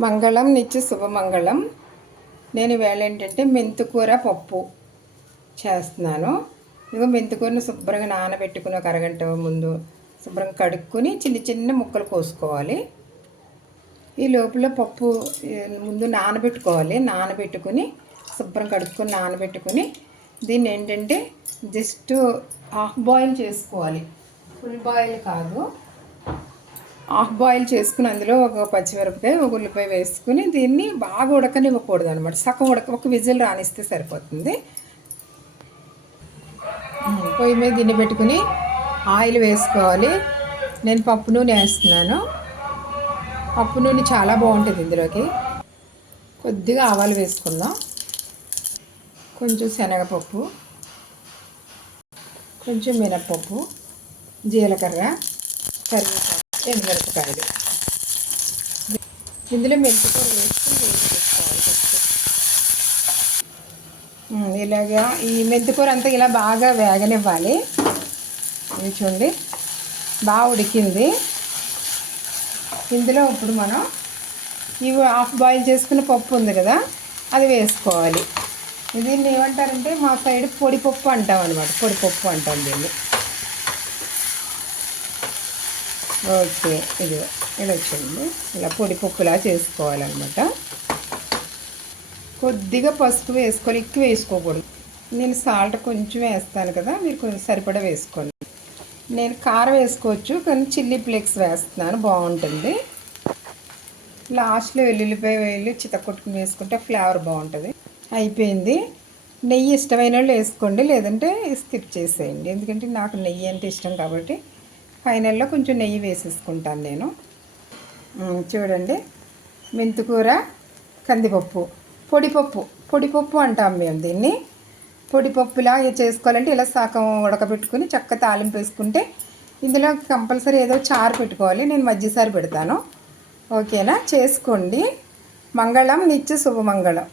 మంగళం నిత్య శుభమంగళం నేను వేళ ఏంటంటే మెంతుకూర పప్పు చేస్తున్నాను. ఇదిగో మెంతుకూరను శుభ్రంగా నానబెట్టుకుని ఒక అరగంట ముందు శుభ్రంగా కడుక్కొని చిన్న చిన్న ముక్కలు కోసుకోవాలి. ఈ లోపల పప్పు ముందు నానబెట్టుకోవాలి. నానబెట్టుకుని శుభ్రం కడుక్కొని నానబెట్టుకుని దీన్ని ఏంటంటే జస్ట్ హాఫ్ బాయిల్ చేసుకోవాలి. ఫుల్ బాయిల్ కాదు. హాఫ్ బాయిల్ చేసుకుని అందులో ఒక పచ్చిమిరపకాయ ఒక ఉల్లిపాయ వేసుకుని దీన్ని బాగా ఉడకనివ్వకూడదు అనమాట సగం ఉడక ఒక విజిల్ రానిస్తే సరిపోతుంది. పొయ్యి మీద గిన్నె పెట్టుకుని ఆయిల్ వేసుకోవాలి. నేను పప్పు నూనె వేస్తున్నాను. పప్పు నూనె చాలా బాగుంటుంది ఇందులోకి. కొద్దిగా ఆవాలు వేసుకుందాం. కొంచెం శనగపప్పు కొంచెం మినప్పప్పు జీలకర్ర కరివేపాకు. ఎండుమిరపకాయలు. ఇందులో మెంతికూర వేసి వేసుకోవాలి ఫస్ట్. ఇలాగా ఈ మెంతికూర అంతా ఇలా బాగా వేగనివ్వాలి. ఇది చూడండి బాగా ఉడికింది. ఇందులో ఇప్పుడు మనం ఇవి హాఫ్ బాయిల్ చేసుకున్న పప్పు ఉంది కదా అది వేసుకోవాలి. దీన్ని ఏమంటారంటే మా సైడ్ పొడి పప్పు అంటాం అనమాట పొడి పప్పు అంటాం దీన్ని. ఓకే ఇది ఇలా వచ్చింది ఇలా పొడి పప్పులా చేసుకోవాలన్నమాట. కొద్దిగా పసుపు వేసుకోవాలి ఎక్కువ వేసుకోకూడదు. నేను సాల్ట్ కొంచెం వేస్తాను కదా మీరు కొంచెం సరిపడా వేసుకోండి. నేను కారం వేసుకోవచ్చు కానీ చిల్లీ ఫ్లేక్స్ వేస్తున్నాను బాగుంటుంది. లాస్ట్లో వెల్లుల్లిపాయ వేలు చితకొట్టుకుని వేసుకుంటే ఫ్లేవర్ బాగుంటుంది. అయిపోయింది. నెయ్యి ఇష్టమైన వాళ్ళు వేసుకోండి లేదంటే స్కిప్ చేసేయండి. ఎందుకంటే నాకు నెయ్యి అంటే ఇష్టం కాబట్టి ఫైనల్లో కొంచెం నెయ్యి వేసేసుకుంటాను నేను. చూడండి. మెంతికూర కందిపప్పు పొడిపప్పు. పొడిపప్పు అంటాం మేము దీన్ని. పొడిపప్పులా చేసుకోవాలంటే ఇలా సగం ఉడకబెట్టుకుని చక్క తాలింపు వేసుకుంటే ఇందులో కంపల్సరీ ఏదో చారు పెట్టుకోవాలి. నేను మధ్యసారి పెడతాను. ఓకేనా? చేసుకోండి. మంగళం నిత్య శుభమంగళం